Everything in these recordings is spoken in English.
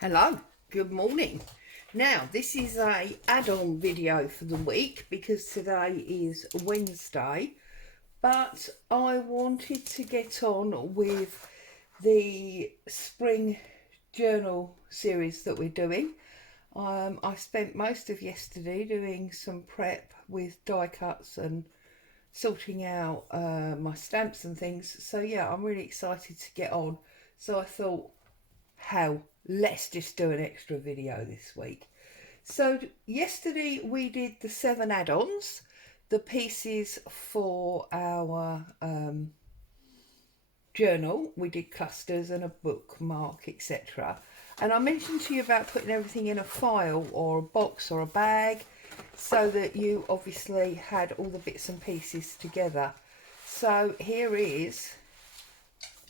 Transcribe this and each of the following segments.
Hello, good morning. Now this is a add-on video for the week because today is Wednesday, but I wanted to get on with the spring journal series that we're doing. I spent most of yesterday doing some prep with die cuts and sorting out my stamps and things, so yeah, I'm really excited to get on. So I thought, let's just do an extra video this week. So yesterday we did the 7 add-ons, the pieces for our journal. We did clusters and a bookmark, etc. And I mentioned to you about putting everything in a file or a box or a bag so that you obviously had all the bits and pieces together. So here is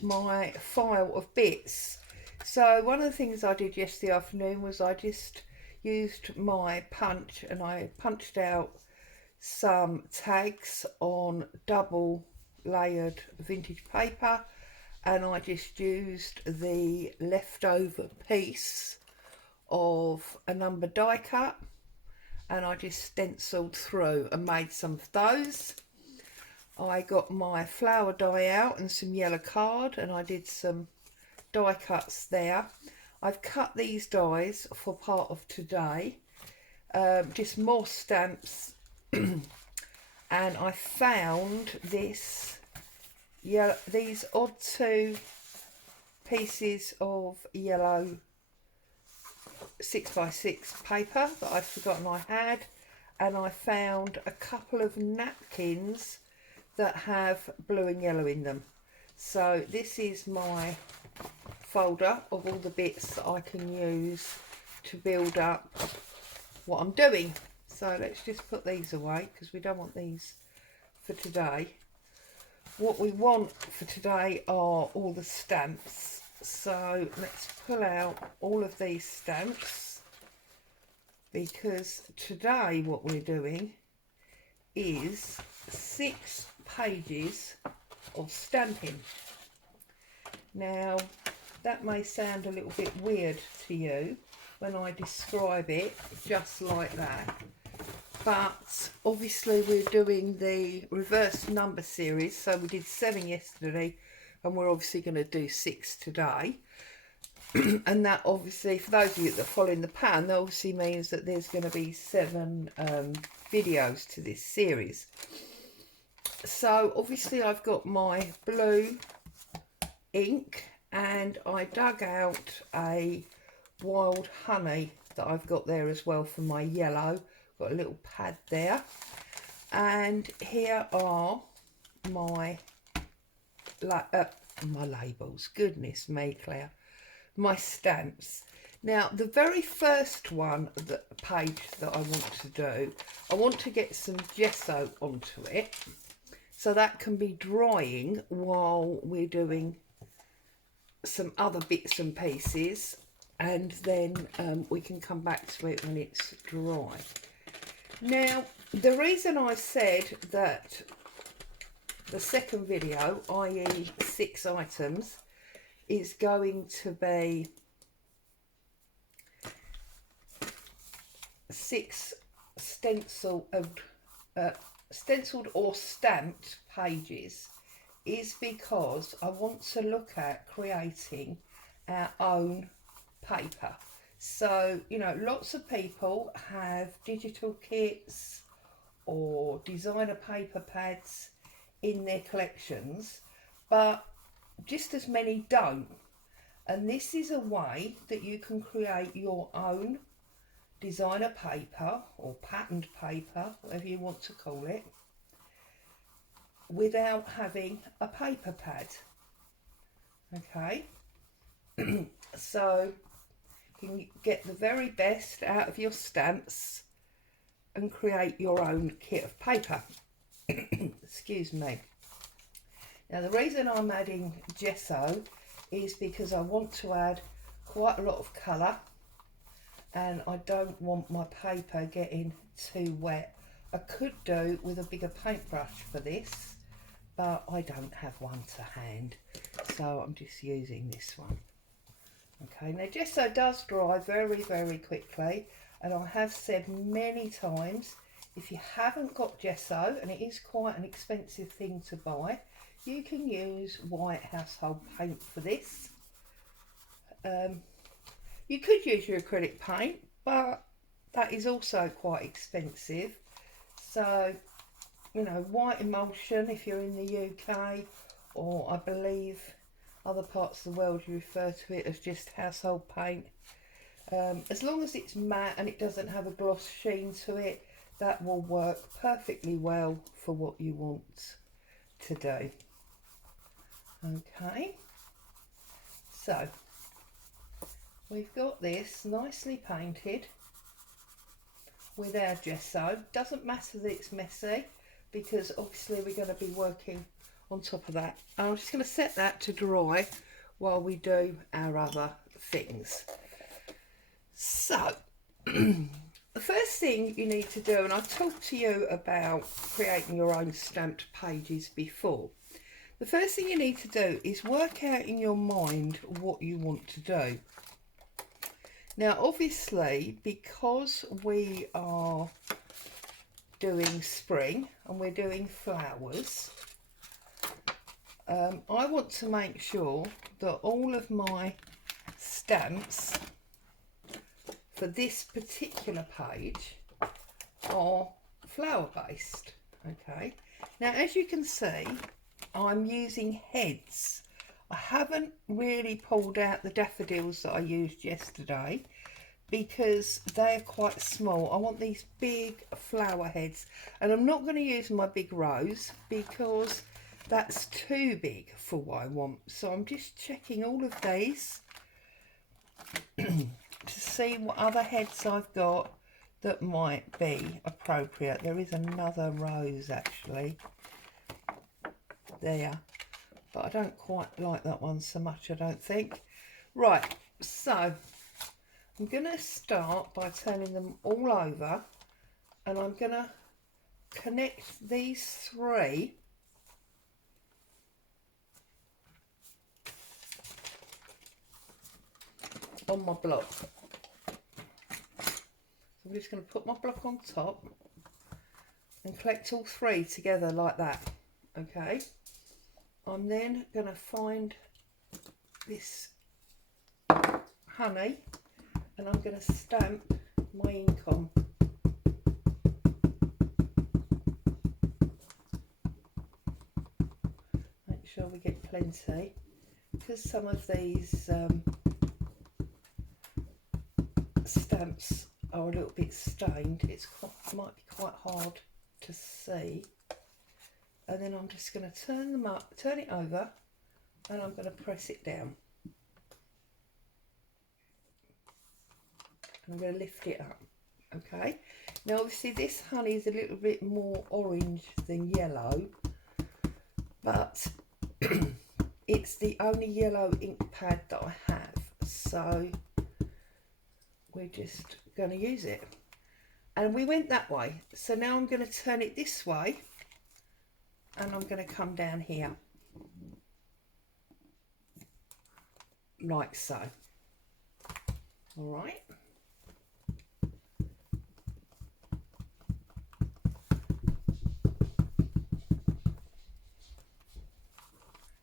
my file of bits. So one of the things I did yesterday afternoon was I just used my punch and I punched out some tags on double layered vintage paper, and I just used the leftover piece of a number die cut and I just stenciled through and made some of those. I got my flower die out and some yellow card and I did some die cuts there. I've cut these dies for part of today, just more stamps and I found these odd 2 pieces of yellow 6x6 paper that I'd forgotten I had, and I found a couple of napkins that have blue and yellow in them. So this is my folder of all the bits that I can use to build up what I'm doing. So let's just put these away because we don't want these for today. What we want for today are all the stamps. So let's pull out all of these stamps because today what we're doing is 6 pages of stamping. Now that may sound a little bit weird to you when I describe it just like that, but obviously we're doing the reverse number series, so we did 7 yesterday and we're obviously going to do 6 today. And that obviously, for those of you that are following the pattern, that obviously means that there's going to be 7 videos to this series. So obviously I've got my blue ink and I dug out a wild honey that I've got there as well for my yellow. Got a little pad there, and here are my labels. Goodness me, Claire, my stamps. Now the very first page that I want to do, I want to get some gesso onto it so that can be drying while we're doing some other bits and pieces, and then we can come back to it when it's dry. Now the reason I said that the second video, i.e. 6 items, is going to be 6 stenciled or stamped pages is because I want to look at creating our own paper. So, you know, lots of people have digital kits or designer paper pads in their collections, but just as many don't. And this is a way that you can create your own designer paper or patterned paper, whatever you want to call it, without having a paper pad. Okay, so you can get the very best out of your stamps and create your own kit of paper. Excuse me. Now the reason I'm adding gesso is because I want to add quite a lot of colour and I don't want my paper getting too wet. I could do with a bigger paintbrush for this, but I don't have one to hand, so I'm just using this one. Okay, now gesso does dry very, very quickly, and I have said many times, if you haven't got gesso, and it is quite an expensive thing to buy, you can use white household paint for this. You could use your acrylic paint, but that is also quite expensive. So, you know, white emulsion if you're in the UK, or I believe other parts of the world you refer to it as just household paint. As long as it's matte and it doesn't have a gloss sheen to it, that will work perfectly well for what you want to do. Okay, so we've got this nicely painted with our gesso. Doesn't matter that it's messy, because obviously we're going to be working on top of that. I'm just going to set that to dry while we do our other things. So the first thing you need to do, and I talked to you about creating your own stamped pages before, the first thing you need to do is work out in your mind what you want to do. Now obviously, because we are doing spring and we're doing flowers, I want to make sure that all of my stamps for this particular page are flower based. Okay, now as you can see, I'm using heads. I haven't really pulled out the daffodils that I used yesterday because they're quite small. I want these big flower heads, and I'm not going to use my big rose because that's too big for what I want. So I'm just checking all of these to see what other heads I've got that might be appropriate. There is another rose actually there, but I don't quite like that one so much, I don't think. Right, so I'm going to start by turning them all over, and I'm going to connect these three on my block. So I'm just going to put my block on top and collect all three together like that. Okay, I'm then going to find this honey, and I'm going to stamp my ink on. Make sure we get plenty, because some of these stamps are a little bit stained. Might be quite hard to see. And then I'm just going to turn it over, and I'm going to press it down. I'm going to lift it up. Okay, now obviously this honey is a little bit more orange than yellow, but it's the only yellow ink pad that I have, so we're just going to use it. And we went that way, so now I'm going to turn it this way, and I'm going to come down here like so. All right,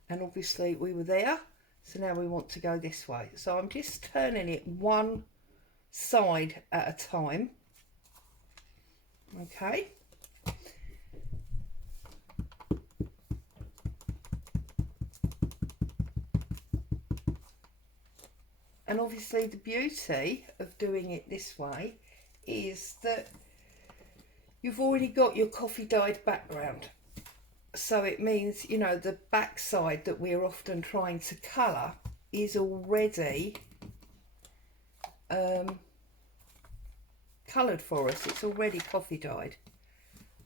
and obviously we were there, so now we want to go this way. So I'm just turning it one side at a time. Okay, and obviously the beauty of doing it this way is that you've already got your coffee dyed background. So it means, you know, the back side that we're often trying to colour is already coloured for us. It's already coffee dyed,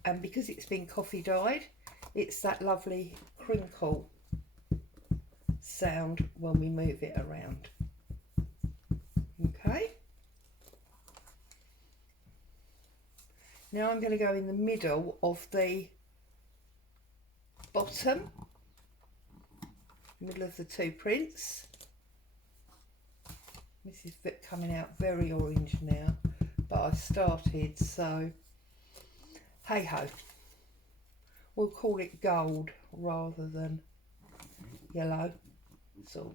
and because it's been coffee dyed, it's that lovely crinkle sound when we move it around. Okay, now I'm going to go in the middle of the bottom, middle of the two prints, This is coming out very orange now, but I started, so hey ho. We'll call it gold rather than yellow. So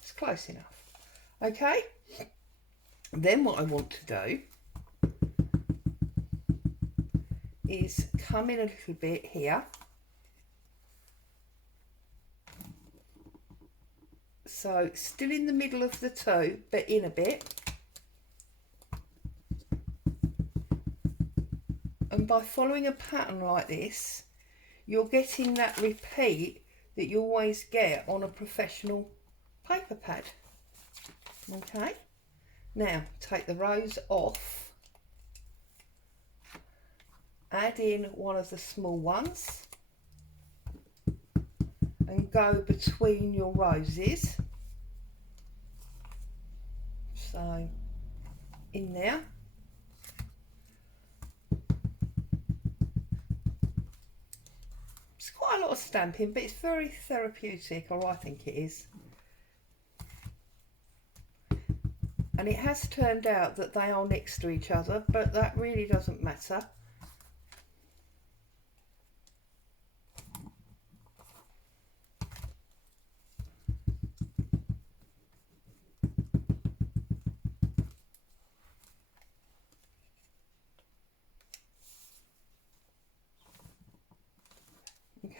it's close enough. Okay, then what I want to do is come in a little bit here. So still in the middle of the two, but in a bit. And by following a pattern like this, you're getting that repeat that you always get on a professional paper pad. Okay, now take the rows off, add in one of the small ones and go between your roses. So in there. It's quite a lot of stamping, but it's very therapeutic, or I think it is. And it has turned out that they are next to each other, but that really doesn't matter.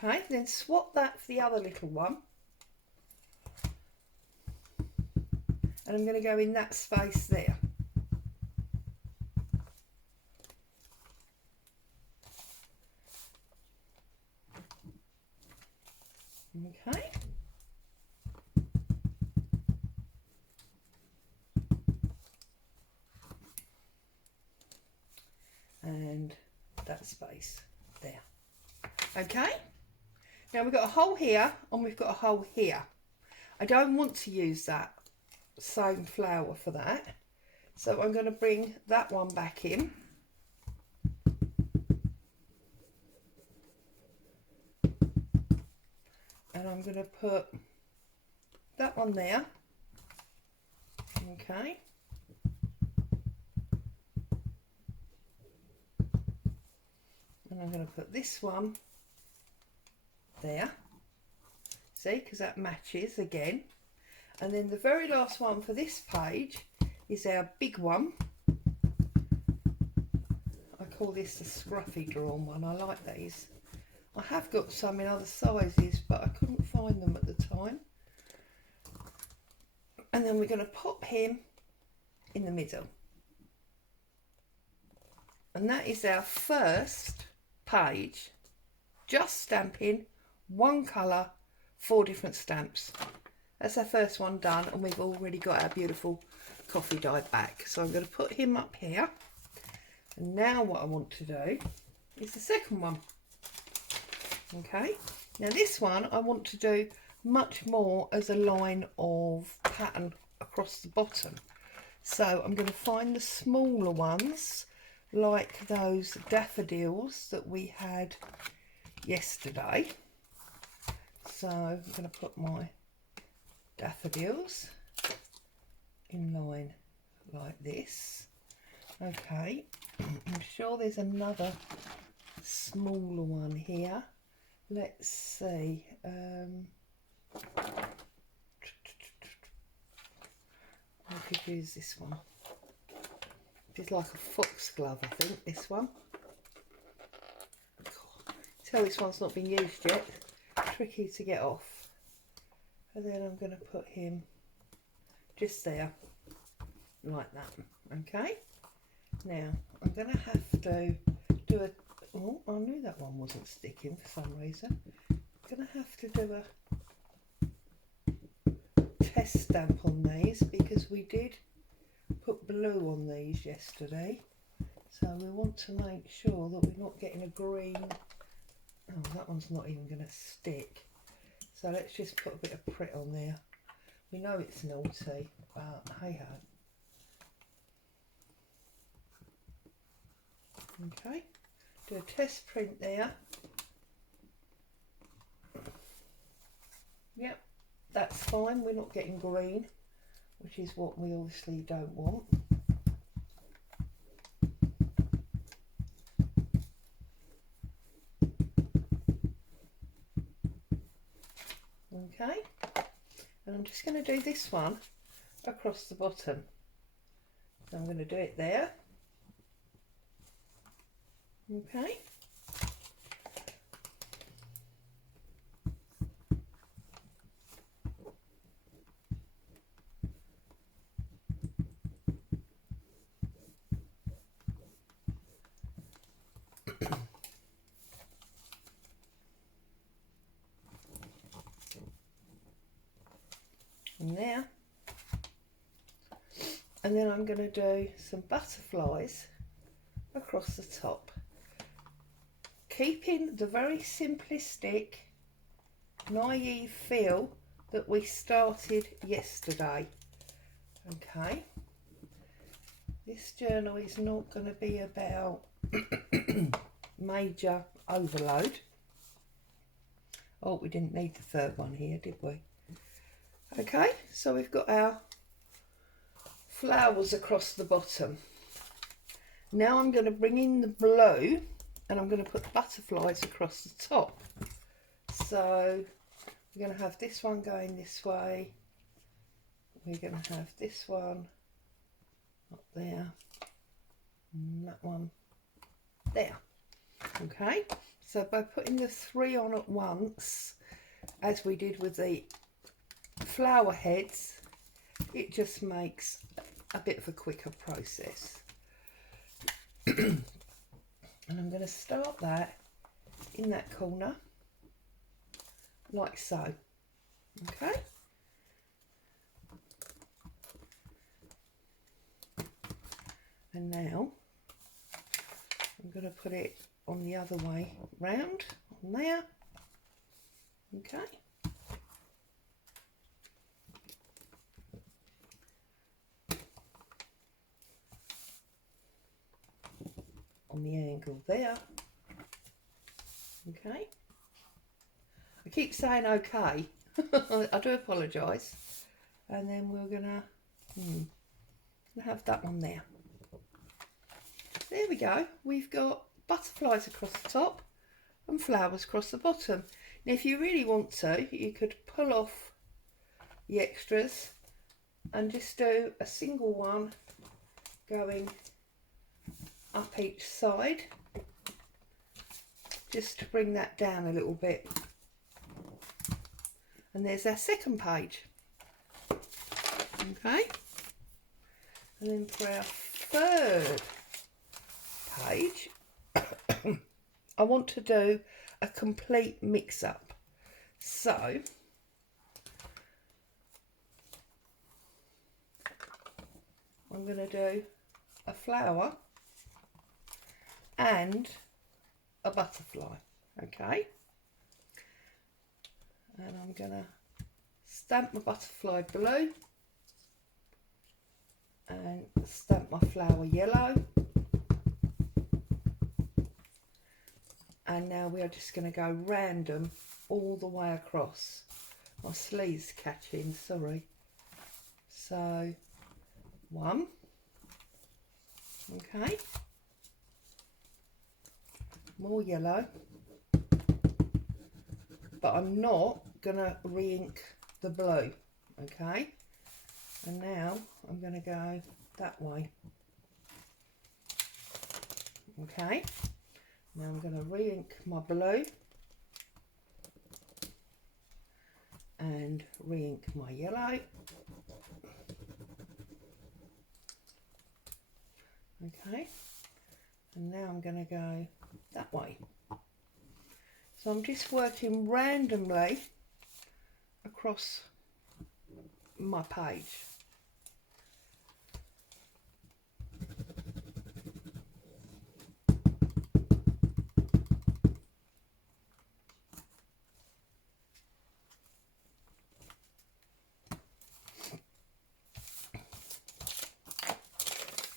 Okay, then swap that for the other little one. And I'm going to go in that space there. Okay. And that space there. Okay. Now we've got a hole here and we've got a hole here. I don't want to use that same flower for that, so I'm going to bring that one back in. And I'm going to put that one there. Okay. And I'm going to put this one there. See, because that matches again. And then the very last one for this page is our big one. I call this the scruffy drawn one. I like these. I have got some in other sizes, but I couldn't find them at the time. And then we're going to pop him in the middle. And that is our first page, just stamping one colour, 4 different stamps. That's our first one done, and we've already got our beautiful coffee dye back. So I'm going to put him up here. And now what I want to do is the second one. Okay, now this one I want to do much more as a line of pattern across the bottom. So I'm going to find the smaller ones, like those daffodils that we had yesterday. So I'm going to put my daffodils in line like this. Okay, I'm sure there's another smaller one here. Let's see. I could use this one. It's like a foxglove, I think, this one. Tell this one's not been used yet. Tricky to get off. And then I'm going to put him just there, like that. Okay. Now I'm going to have to do a. Oh, I knew that one wasn't sticking for some reason. I'm going to have to do a test stamp on these because we did put blue on these yesterday. So we want to make sure that we're not getting a green. Oh, that one's not even going to stick. So let's just put a bit of Prit on there. We know it's naughty, but hey ho. Okay, do a test print there. Yep, that's fine. We're not getting green. which is what we obviously don't want. Okay, and I'm just going to do this one across the bottom. So I'm going to do it there. Okay. And there. And then I'm going to do some butterflies across the top, keeping the very simplistic, naive feel that we started yesterday. Okay, this journal is not going to be about major overload. Oh, we didn't need the third one here, did we? Okay, so we've got our flowers across the bottom. Now I'm going to bring in the blue and I'm going to put butterflies across the top. So we're going to have this one going this way. We're going to have this one up there and that one there. Okay, so by putting the 3 on at once, as we did with the flower heads, it just makes a bit of a quicker process. And I'm going to start that in that corner like so. Okay, and now I'm going to put it on the other way round on there. Okay, on the angle there. Okay, I keep saying okay. I do apologise. And then we're gonna have that one there. There we go. We've got butterflies across the top and flowers across the bottom. Now if you really want to, you could pull off the extras and just do a single one going up each side, just to bring that down a little bit. And there's our second page. Okay, and then for our third page I want to do a complete mix up. So I'm going to do a flower and a butterfly. Okay, and I'm going to stamp my butterfly blue and stamp my flower yellow. And now we are just going to go random all the way across. My sleeve's catching, sorry. So 1, okay, more yellow, but I'm not going to re-ink the blue. Okay, and now I'm going to go that way. Okay, now I'm going to re-ink my blue and re-ink my yellow. Okay, and now I'm going to go that way. So I'm just working randomly across my page.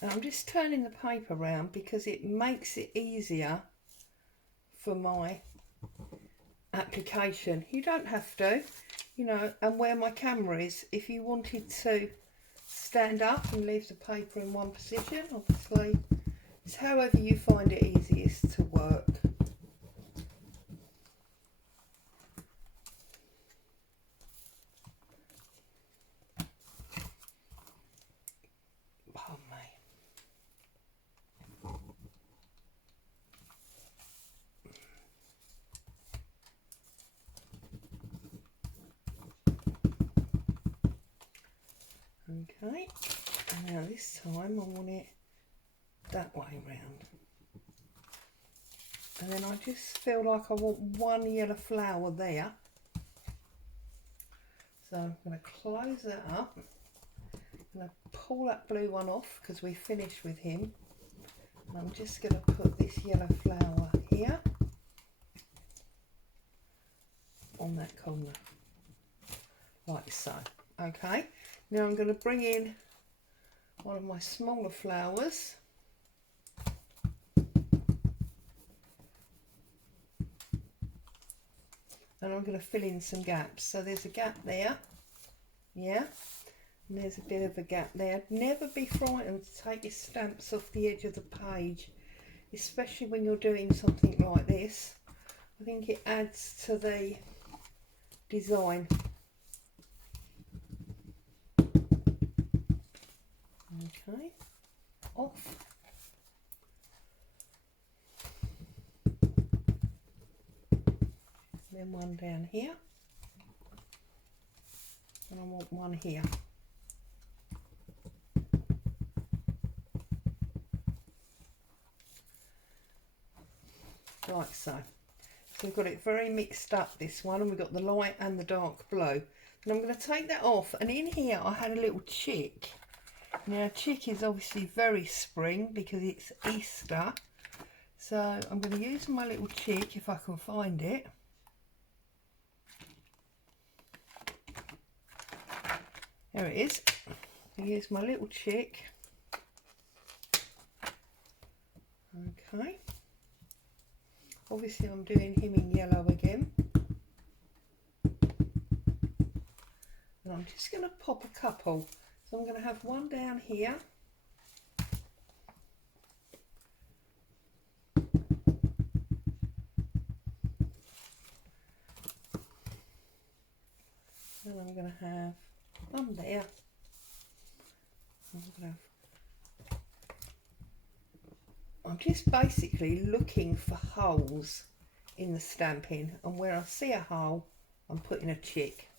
And I'm just turning the paper around because it makes it easier for my application. You don't have to, you know, and where my camera is, if you wanted to stand up and leave the paper in one position. Obviously, it's however you find it easiest to work. Pardon me. Okay, and now this time I want it that way round. And then I just feel like I want one yellow flower there. So I'm going to close that up. I'm going to pull that blue one off because we finished with him. And I'm just going to put this yellow flower here on that corner, like so. Okay, now I'm going to bring in one of my smaller flowers. And I'm going to fill in some gaps. So there's a gap there, yeah, and there's a bit of a gap there. Never be frightened to take your stamps off the edge of the page, especially when you're doing something like this. I think it adds to the design. Okay, off. Then one down here, and I want one here. Like so. So we've got it very mixed up, this one, and we've got the light and the dark blue. And I'm going to take that off, and in here I had a little chick. Now chick is obviously very spring because it's Easter. So I'm going to use my little chick if I can find it. There it is. I use my little chick. Okay. Obviously I'm doing him in yellow again. And I'm just going to pop a couple. So I'm going to have one down here. And I'm going to have one there. I'm just basically looking for holes in the stamping, and where I see a hole I'm putting a chick.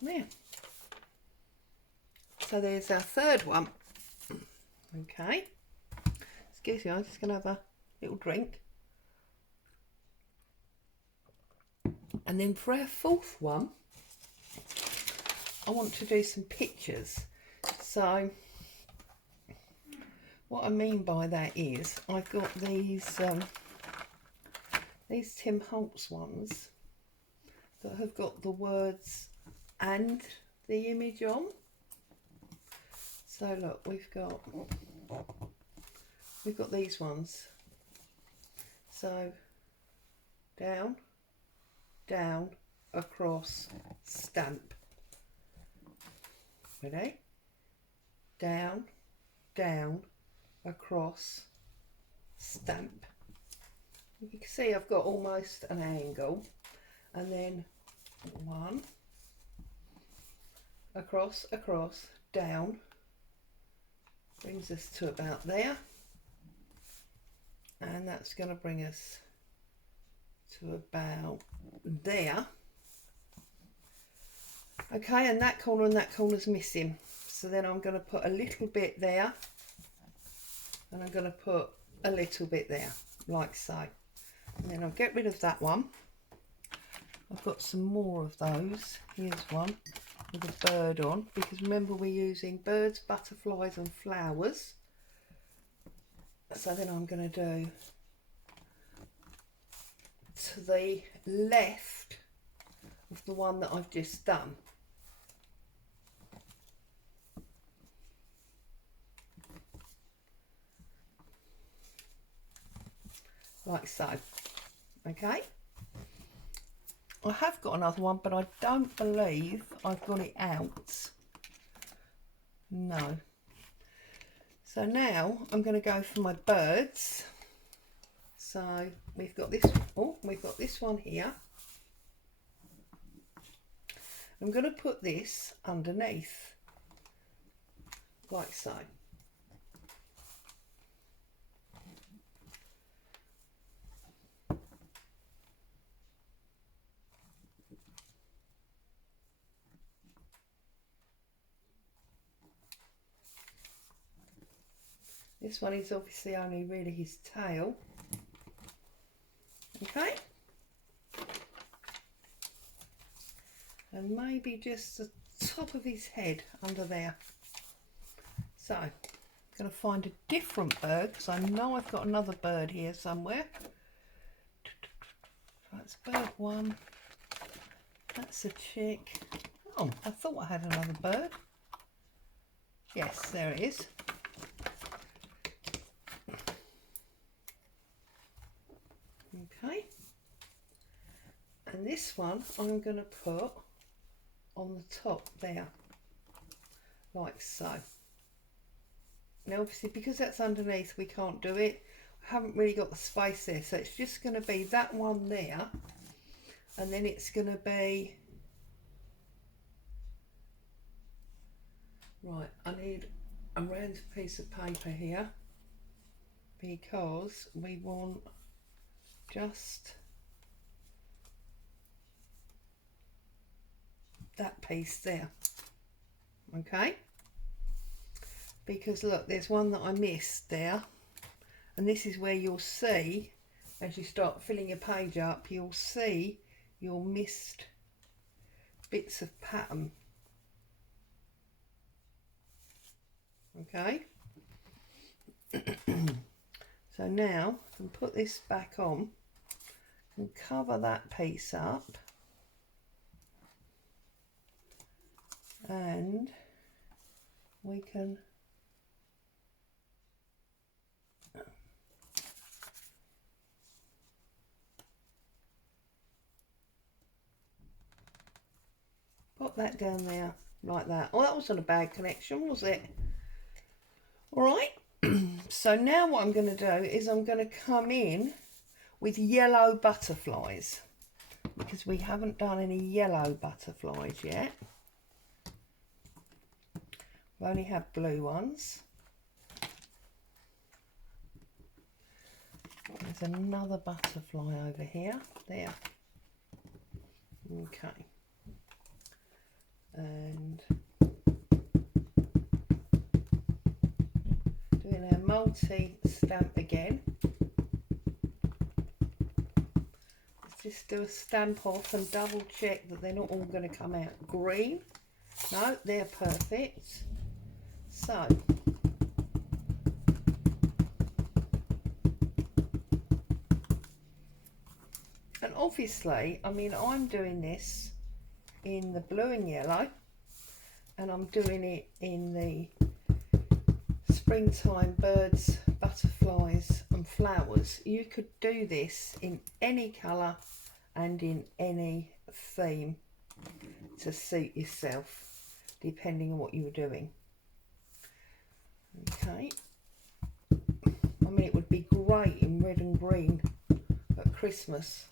There. So there's our third one. Okay. Excuse me, I'm just going to have a little drink. And then for our fourth one, I want to do some pictures. So what I mean by that is I've got these Tim Holtz ones that have got the words and the image on. So look, we've got these ones. So down, down, across, stamp. Ready? Down, down, across, stamp. You can see I've got almost an angle, and then one, across, across, down, brings us to about there, and that's going to bring us to about there. Okay, and that corner's missing, so then I'm going to put a little bit there, and I'm going to put a little bit there, like so. And then I'll get rid of that one. I've got some more of those. Here's one with a bird on, because remember we're using birds, butterflies and flowers. So then I'm going to do to the left of the one that I've just done. Like so. Okay, I have got another one, but I don't believe I've got it out No. So now I'm going to go for my birds. So we've got this, oh, we've got this one here. I'm going to put this underneath, like so. This one is obviously only really his tail. Okay. And maybe just the top of his head under there. So, I'm going to find a different bird because I know I've got another bird here somewhere. That's bird one. That's a chick. Oh, I thought I had another bird. Yes, there it is. Okay. And this one I'm going to put on the top there, like so. Now obviously because that's underneath we can't do it. I haven't really got the space there, so it's just going to be that one there, and then it's going to be, right, I need a round piece of paper here because we want just that piece there. Okay, because look, there's one that I missed there, and this is where you'll see, as you start filling your page up, you'll see your missed bits of pattern. Okay. So now I can put this back on and cover that piece up, and we can pop that down there like that. Oh, that wasn't a bad connection, was it? All right. So now what I'm going to do is I'm going to come in with yellow butterflies, because we haven't done any yellow butterflies yet. We only have blue ones. There's another butterfly over here. There. Okay. And doing our multi-stamp again. Let's just do a stamp off and double check that they're not all going to come out green. No, they're perfect. So, and obviously, I mean, I'm doing this in the blue and yellow, and I'm doing it in the springtime birds, butterflies and flowers. You could do this in any colour and in any theme to suit yourself, depending on what you were doing. Okay, I mean, it would be great in red and green at Christmas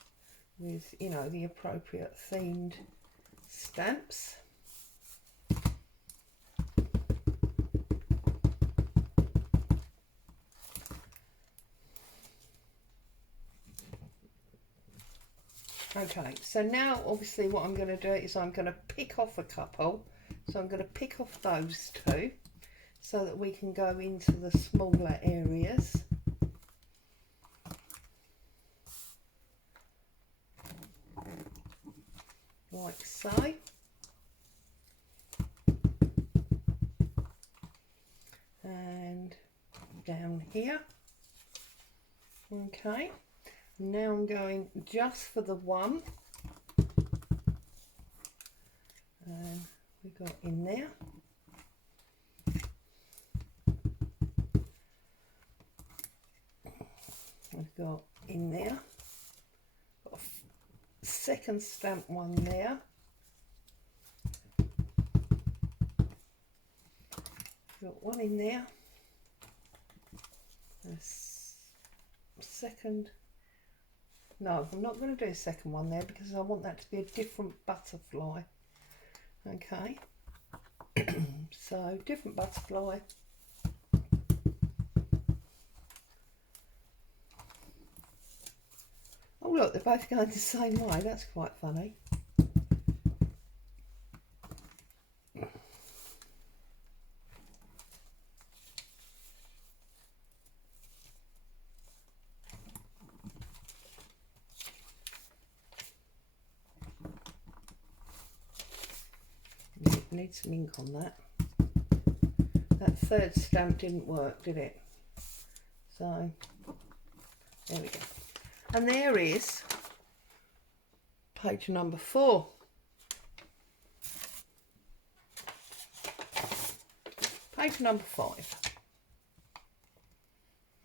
with, you know, the appropriate themed stamps. Okay, so now obviously what I'm going to do is I'm going to pick off a couple. So I'm going to pick off those two so that we can go into the smaller areas. Like so. And down here. Okay. Now I'm going just for the one. And we've got in there. We've got in there. Got a second stamp one there. Got one in there. A second. No, I'm not going to do a second one there because I want that to be a different butterfly. Okay. So different butterfly. Oh look, they're both going the same way. That's quite funny. Need some ink on that. That third stamp didn't work, did it? So there we go. And there is page number 4. Page number 5.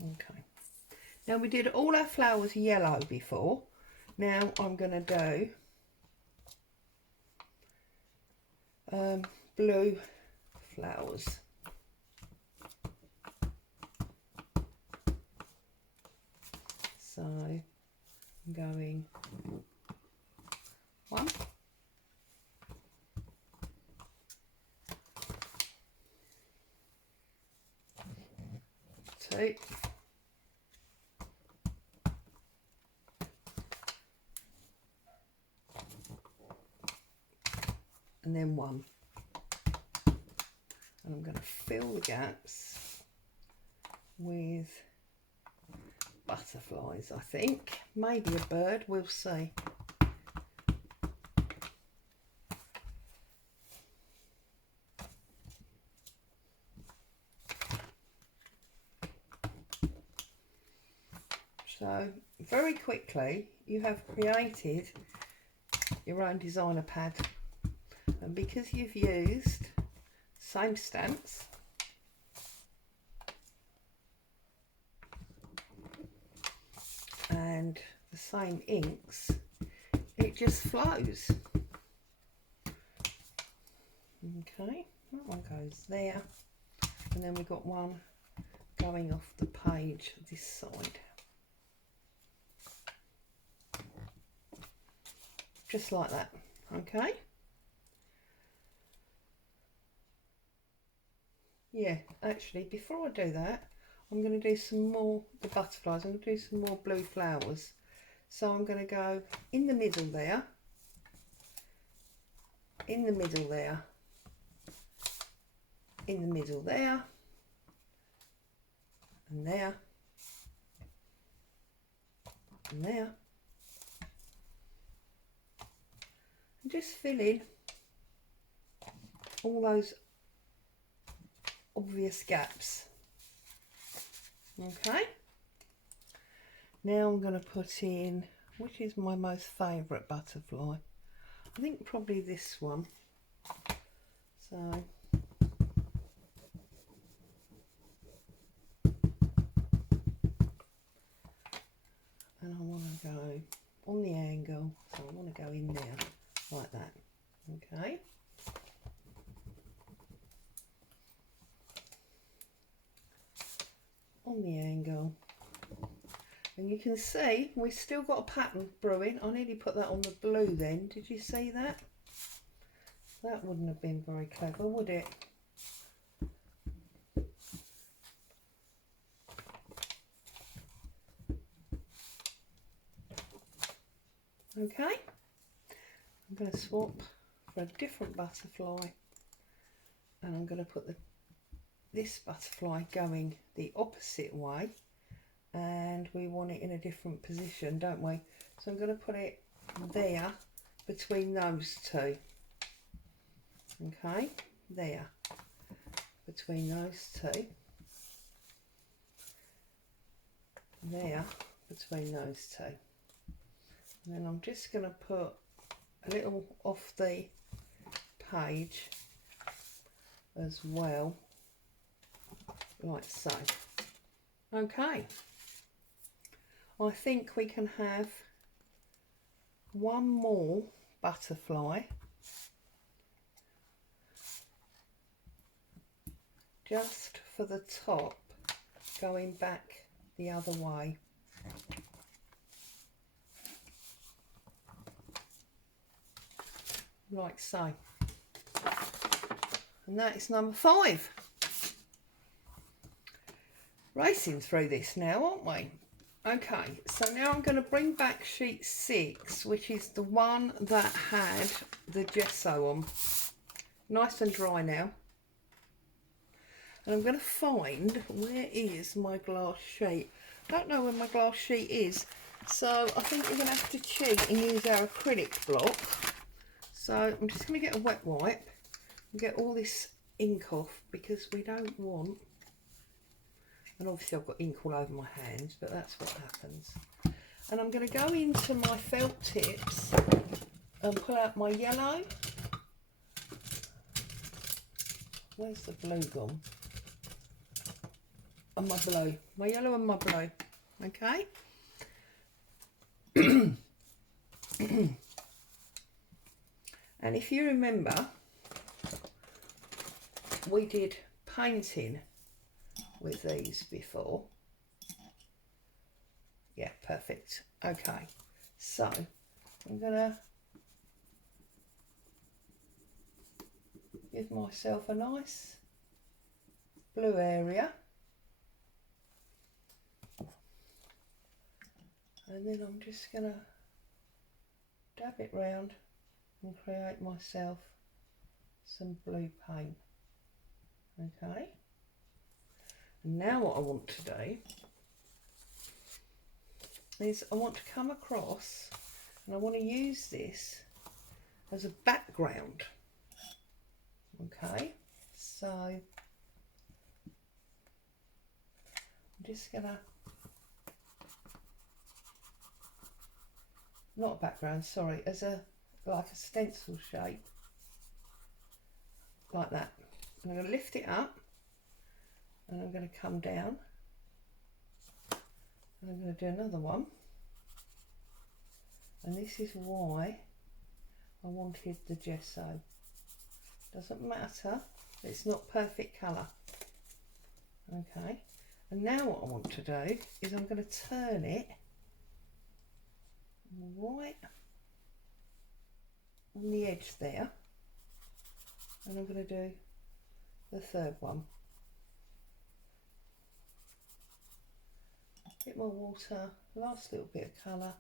Okay. Now we did all our flowers yellow before. Now I'm going to do blue flowers. So I'm going 1, 2, and then 1. And I'm going to fill the gaps with butterflies, I think. Maybe a bird, we'll see. So very quickly you have created your own designer pad, and because you've used same stamps and the same inks, it just flows. Okay, that one goes there, and then we've got one going off the page this side, just like that. Okay. Yeah, actually, before I do that, I'm going to do some more, the butterflies, I'm going to do some more blue flowers. So I'm going to go in the middle there, in the middle there, in the middle there, and there, and there. And just fill in all those obvious gaps. Okay, now I'm going to put in, which is my most favourite butterfly, I think probably this one. So and I want to go on the angle, so I want to go in there like that. Okay, on the angle, and you can see we've still got a pattern brewing. I nearly put that on the blue then. Did you see that? That wouldn't have been very clever, would it? Okay, I'm going to swap for a different butterfly, and I'm going to put this butterfly going the opposite way, and we want it in a different position, don't we? So I'm going to put it there between those two. Okay, there between those two, there between those two, and then I'm just going to put a little off the page as well, like so. Okay, I think we can have one more butterfly just for the top, going back the other way. Like so. And that is number 5. Racing through this now, aren't we? Okay, so now I'm going to bring back sheet 6, which is the one that had the gesso on. Nice and dry now. And I'm going to find, where is my glass sheet? I don't know where my glass sheet is, so I think we're going to have to cheat and use our acrylic block. So I'm just going to get a wet wipe and get all this ink off, because we don't want, and obviously I've got ink all over my hands, but that's what happens. And I'm going to go into my felt tips and pull out my yellow. Where's the blue gone? And my blue. My yellow and my blue. Okay. And if you remember, we did painting with these before. Yeah, perfect. Okay, so I'm gonna give myself a nice blue area, and then I'm just gonna dab it round and create myself some blue paint. Okay, and now what I want to do is I want to come across, and I want to use this as a background. Okay, so I'm just gonna, not a background, sorry, as a, like a stencil shape, like that. And I'm going to lift it up, and I'm going to come down, and I'm going to do another one. And this is why I wanted the gesso. Doesn't matter, it's not perfect colour. Okay, and now what I want to do is I'm going to turn it right on the edge there, and I'm going to do the third one. A bit more water, last little bit of colour.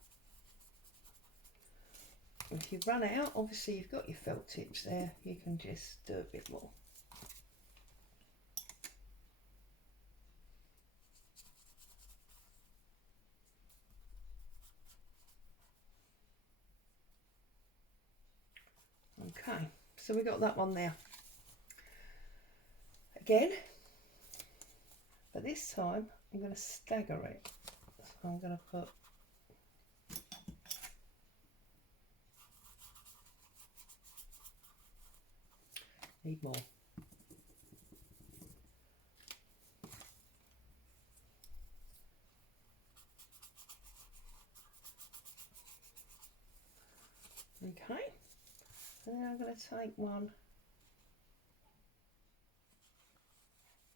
If you run out, obviously you've got your felt tips there, you can just do a bit more. Okay, so we got that one there. Again, but this time I'm going to stagger it. So I'm going to put need more. Okay, and then I'm going to take one,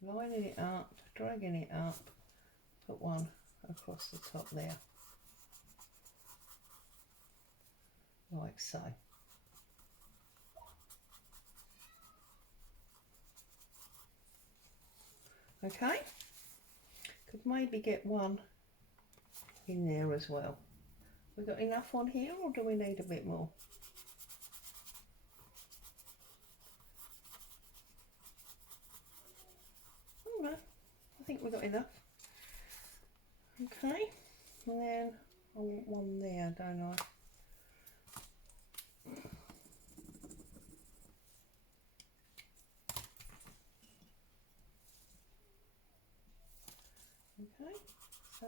lining it up, dragging it up, put one across the top there, like so. Okay, could maybe get one in there as well. We got enough on here, or do we need a bit more? Oh no, I think we got enough. Okay, and then I want one there, don't I? Okay, so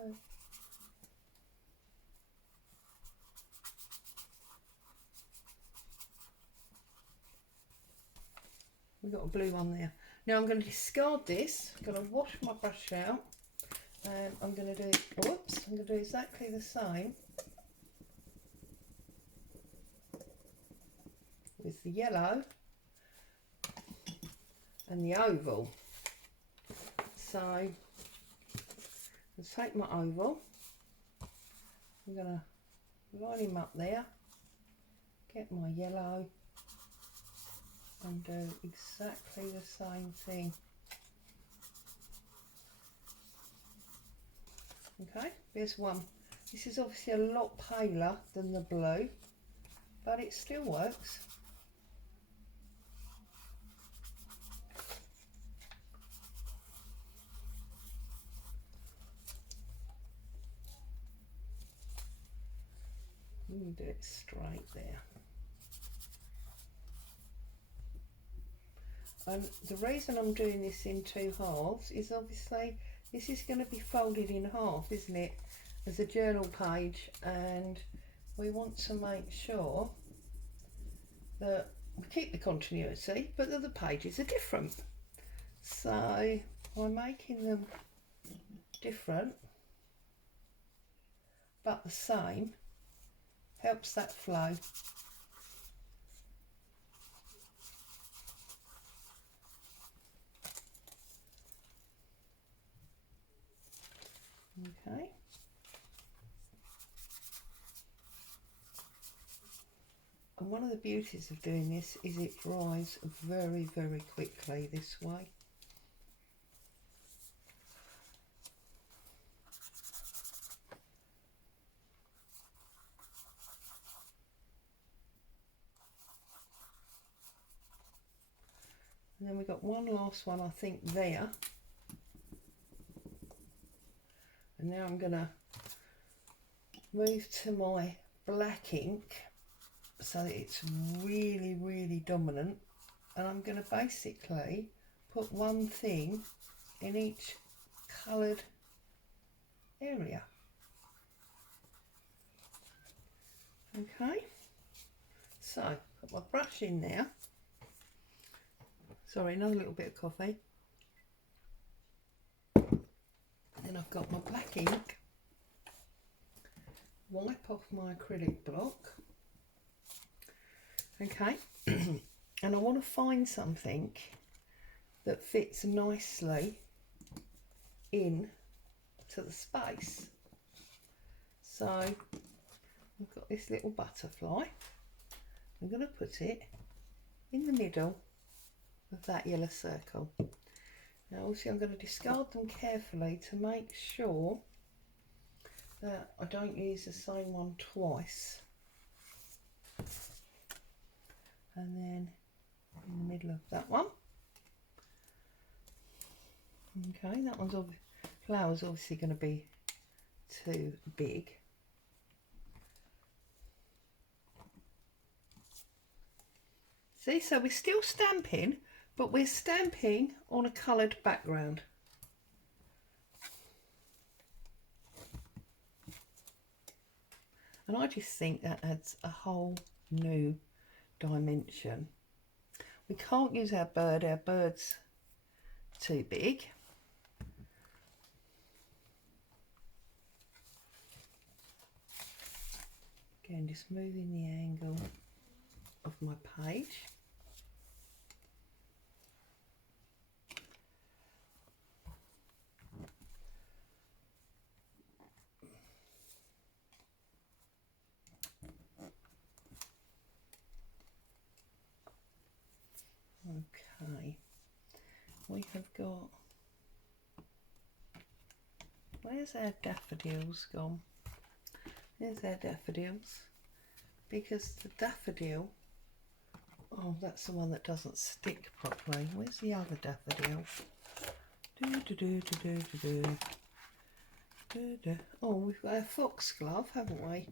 we've got a blue one there. Now I'm going to discard this, I'm going to wash my brush out, and I'm going to do, whoops, I'm going to do exactly the same with the yellow and the oval. So I'll take my oval, I'm going to line him up there, get my yellow and do exactly the same thing. Okay, there's one. This is obviously a lot paler than the blue, but it still works. You do it straight there. And the reason I'm doing this in 2 halves is obviously this is going to be folded in half, isn't it, as a journal page, and we want to make sure that we keep the continuity but that the pages are different. So by making them different but the same helps that flow. Okay. And one of the beauties of doing this is it dries very, very quickly this way. And then we've got one last one, I think, there. And now I'm going to move to my black ink so that it's really, really dominant. And I'm going to basically put one thing in each coloured area. Okay, so put my brush in now. Sorry, another little bit of coffee. Then I've got my black ink. Wipe off my acrylic block. Okay, and I want to find something that fits nicely in to the space. So I've got this little butterfly. I'm going to put it in the middle of that yellow circle. Now also I'm going to discard them carefully to make sure that I don't use the same one twice. And then in the middle of that one. Okay, that one's flower's obviously going to be too big. See, so we're still stamping, but we're stamping on a coloured background. And I just think that adds a whole new dimension. We can't use our bird's too big. Again, just moving the angle of my page. Okay, we have got, where's our daffodils gone? There's our daffodils, because the daffodil, oh, that's the one that doesn't stick properly. Where's the other daffodil? Oh, we've got our foxglove, haven't we?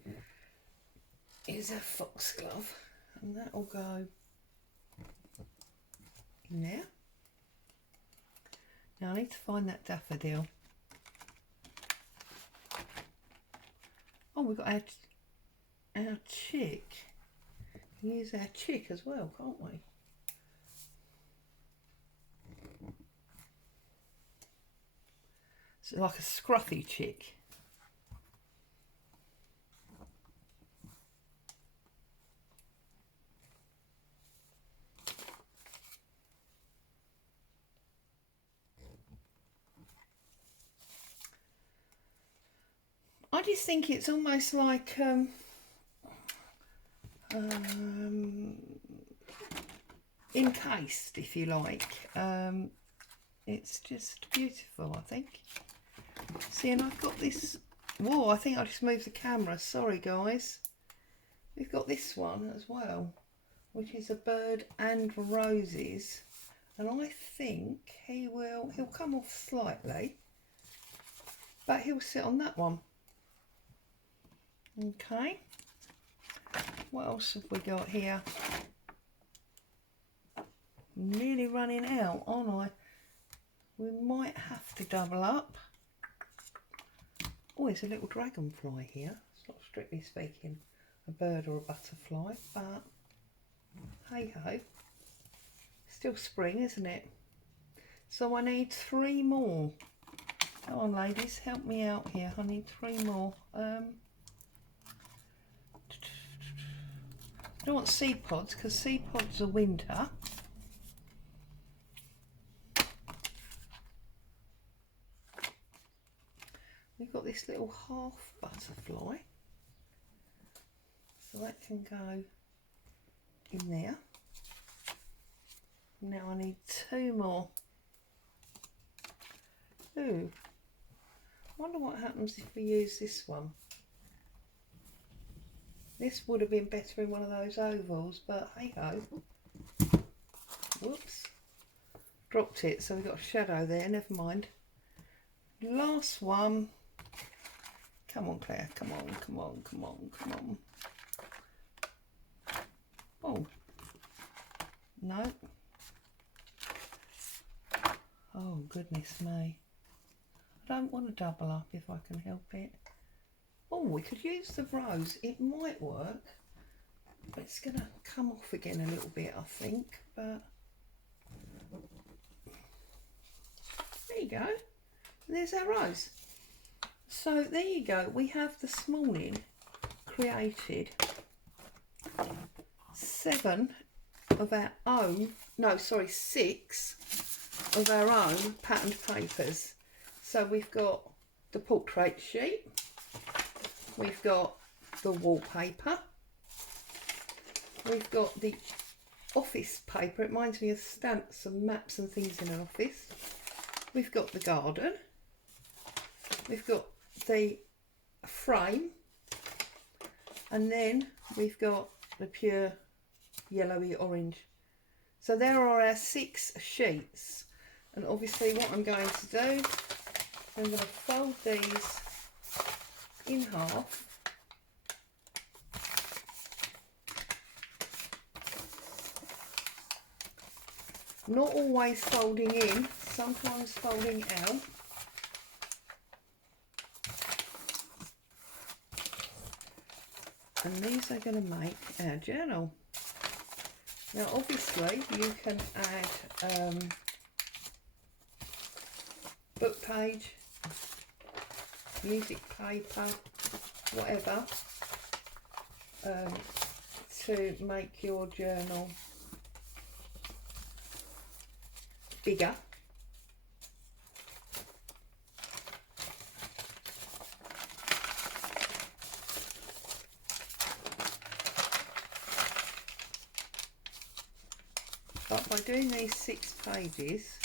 Here's our foxglove, and that will go in there. Now I need to find that daffodil. Oh, we've got our chick. We can use our chick as well, can't we? It's like a scruffy chick. I just think it's almost like encased, if you like. It's just beautiful, I think. See, and I've got this. Whoa, I think I just moved the camera. Sorry, guys. We've got this one as well, which is a bird and roses. And I think he'll come off slightly, but he'll sit on that one. Okay. What else have we got here? I'm nearly running out, aren't I? We might have to double up. Oh, there's a little dragonfly here. It's not strictly speaking a bird or a butterfly, but hey ho. Still spring, isn't it? So I need 3 more. Come on, ladies, help me out here. I need 3 more. I don't want seed pods because seed pods are winter. We've got this little half butterfly, so that can go in there. Now I need 2 more. Ooh, I wonder what happens if we use this one. This would have been better in one of those ovals, but hey ho. Whoops, dropped it, so we've got a shadow there, never mind. Last one. Come on, Claire, come on, come on, come on, come on. Oh, no. Oh, goodness me. I don't want to double up if I can help it. Oh, we could use the rose. It might work, but it's going to come off again a little bit, I think. But there you go. There's our rose. So there you go. We have this morning created 7 of our own, no, sorry, 6 of our own patterned papers. So we've got the portrait sheet, we've got the wallpaper, we've got the office paper. It reminds me of stamps and maps and things in an office. We've got the garden, we've got the frame, and then we've got the pure yellowy orange. So there are our 6 sheets, and obviously what I'm going to do, I'm going to fold these in half. Not always folding in, sometimes folding out. And these are going to make our journal. Now obviously you can add book page, music paper, whatever, to make your journal bigger. But by doing these 6 pages,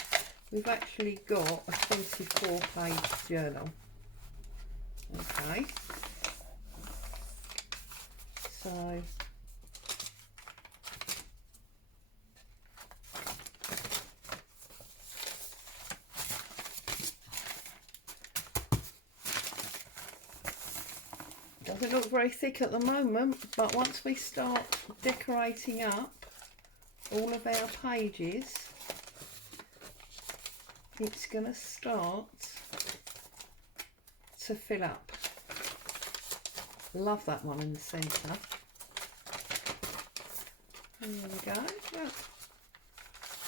we've actually got a 24-page journal. Okay. So doesn't look very thick at the moment, but once we start decorating up all of our pages, it's going to start to fill up. Love that one in the centre. There we go. Look.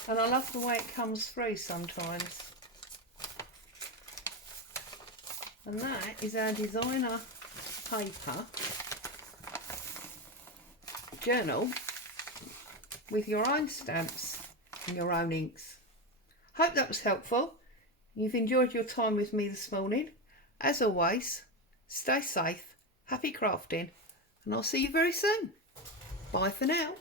And I love the way it comes through sometimes. And that is our designer paper journal with your own stamps and your own inks. Hope that was helpful. You've enjoyed your time with me this morning. As always, stay safe, happy crafting, and I'll see you very soon. Bye for now.